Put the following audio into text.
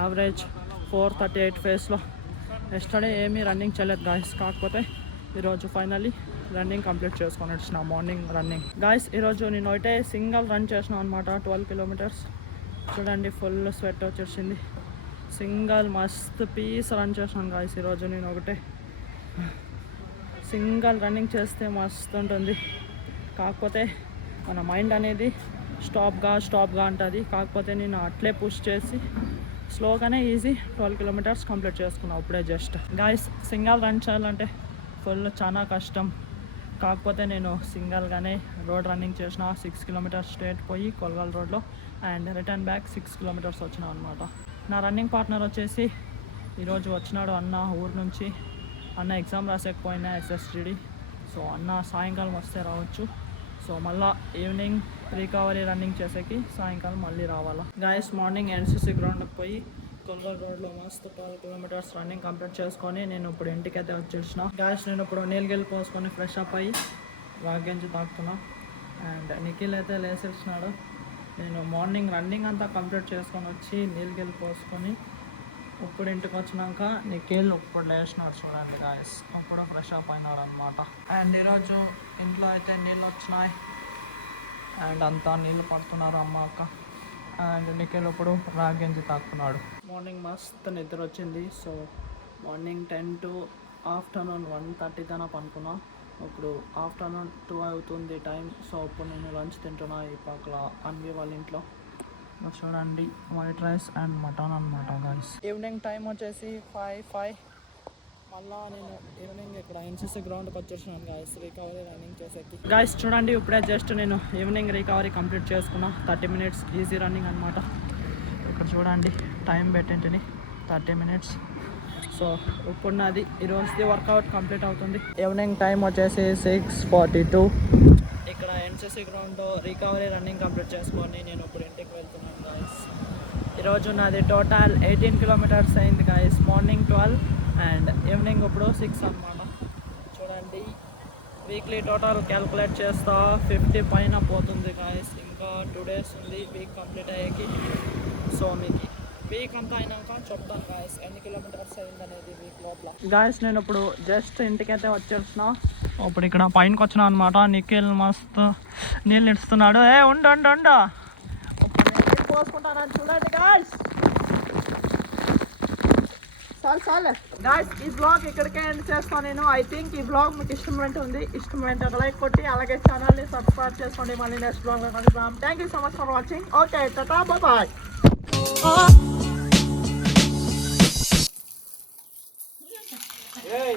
Average 4:38 ఫేస్లో. Yesterday ఏమీ running చేయలేదు గాయస్, కాకపోతే ఈరోజు ఫైనల్లీ రన్నింగ్ కంప్లీట్ చేసుకొని వచ్చిన మార్నింగ్ రన్నింగ్. గాయస్ ఈరోజు నేను ఒకటే సింగిల్ రన్ చేసిన అనమాట 12 కిలోమీటర్స్. చూడండి ఫుల్ స్వెట్ వచ్చేసింది. సింగిల్ మస్త్ పీస్ రన్ చేసినాను గాయస్ ఈరోజు. నేను ఒకటే సింగిల్ రన్నింగ్ చేస్తే మస్తు ఉంటుంది, కాకపోతే మన మైండ్ అనేది స్టాప్గా ఉంటుంది. కాకపోతే నేను అట్లే పుష్ చేసి స్లోగానే ఈజీ 12 కిలోమీటర్స్ కంప్లీట్ చేసుకున్నాను ఇప్పుడే జస్ట్. గాయస్ సింగిల్ రన్ చేయాలంటే ఫుల్ చాలా కష్టం, కాకపోతే నేను సింగిల్గానే రోడ్ రన్నింగ్ చేసిన. 6 కిలోమీటర్స్ స్ట్రేట్ పోయి కొల్గల్ రోడ్లో అండ్ రిటర్న్ బ్యాక్ 6 కిలోమీటర్స్ వచ్చినా అనమాట. నా రన్నింగ్ పార్ట్నర్ వచ్చేసి ఈరోజు వచ్చినాడు అన్న ఊరు నుంచి. అన్న ఎగ్జామ్ రాసేకపోయినా SSGD, సో అన్న సాయంకాలం వస్తే రావచ్చు. సో మళ్ళీ ఈవినింగ్ రికవరీ రన్నింగ్ చేసేకి సాయంకాలం మళ్ళీ రావాలా. గాయస్ మార్నింగ్ NCC గ్రౌండ్కి పోయి కొల్గల్ రోడ్లో మస్తు 12 కిలోమీటర్స్ రన్నింగ్ కంప్లీట్ చేసుకొని నేను ఇప్పుడు ఇంటికి అయితే వచ్చేసిన. గాయస్ నేను ఇప్పుడు నీళ్ళగిల్లి పోసుకొని ఫ్రెష్ అప్ అయ్యి రాగంజి తాకుతున్నా. అండ్ నిఖిల్ అయితే లేసేసినాడు. నేను మార్నింగ్ రన్నింగ్ అంతా కంప్లీట్ చేసుకొని వచ్చి నీళ్ళగిల్లి పోసుకొని ఇప్పుడు ఇంటికి వచ్చినాక నిఖిల్ ఇప్పుడు లేచినాడు. చూడండి గాయస్, ఇప్పుడు ఫ్రెష్ అప్ అయినాడు అనమాట. అండ్ ఈరోజు ఇంట్లో అయితే నీళ్ళు వచ్చినాయి అండ్ అంతా నీళ్ళు పడుతున్నారు అమ్మ అక్క. అండ్ నిఖిల్ ఇప్పుడు రాగంజి తాకుతున్నాడు. మార్నింగ్ మస్తు నిద్ర వచ్చింది. సో మార్నింగ్ 10 to ఆఫ్టర్నూన్ 1:30 దాకా పనుకున్నా. ఇప్పుడు ఆఫ్టర్నూన్ 2 అవుతుంది టైం. సో ఇప్పుడు నేను లంచ్ తింటున్నా ఈ పక్కల అన్వి వాళ్ళ ఇంట్లో. చూడండి వైట్ రైస్ అండ్ మటన్ అనమాట గాయస్. ఈవినింగ్ టైం వచ్చేసి 5. మళ్ళీ నేను ఈవినింగ్ ఇక్కడ NCC గ్రౌండ్కి వచ్చేసినాను గాయస్ రికవరీ రన్నింగ్ చేసేకి. గాయస్ చూడండి ఇప్పుడే జస్ట్ నేను ఈవినింగ్ రికవరీ కంప్లీట్ చేసుకున్నా. 30 minutes ఈజీ రన్నింగ్ అనమాట. ఇక్కడ చూడండి టైం పెట్టింటిని 30 minutes. సో ఇప్పుడు నాది ఈరోజుది వర్కౌట్ కంప్లీట్ అవుతుంది. ఈవినింగ్ టైం వచ్చేసి 6:42. ఇక్కడ NCC గ్రౌండ్లో రికవరీ రన్నింగ్ కంప్లీట్ చేసుకొని నేను ఇప్పుడు ఇంటికి వెళ్తున్నాను గాయస్. ఈరోజు నాది టోటల్ 18 కిలోమీటర్స్ అయింది గాయస్. మార్నింగ్ 12 అండ్ ఈవినింగ్ ఇప్పుడు 6 అనమాట. చూడండి వీక్లీ టోటల్ క్యాల్కులేట్ చేస్తా 50 పైన పోతుంది గాయస్. ఇంకా 2 days ఉంది వీక్ కంప్లీట్ అయ్యేకి. సో మీకు వీక్ అంతా అయినాక చెప్తాను గాయస్ ఎన్ని కిలోమీటర్స్ అయిందనేది వీక్ లోపల. గాయస్ నేను ఇప్పుడు జస్ట్ ఇంటికైతే వచ్చేసిన. ఇప్పుడు ఇక్కడ పైనకి వచ్చిన అనమాట. నిఖిల్ మస్తు నీళ్ళు ఇస్తున్నాడు. ఉండు ఇప్పుడు పోసుకుంటాను చూడండి గాయస్. చాలు గాయస్ ఈ బ్లాగ్ ఇక్కడికే ఎండ్ చేస్తాను నేను. ఐ థింక్ ఈ బ్లాగ్ మీకు ఇష్టమైతే లైక్ కొట్టి అలాగే ఛానల్ని సబ్స్క్రైబ్ చేసుకోండి. మళ్ళీ నెక్స్ట్ బ్లాగ్లో కలుద్దాం. Thank you so much for watching. Okay tata bye. Hey!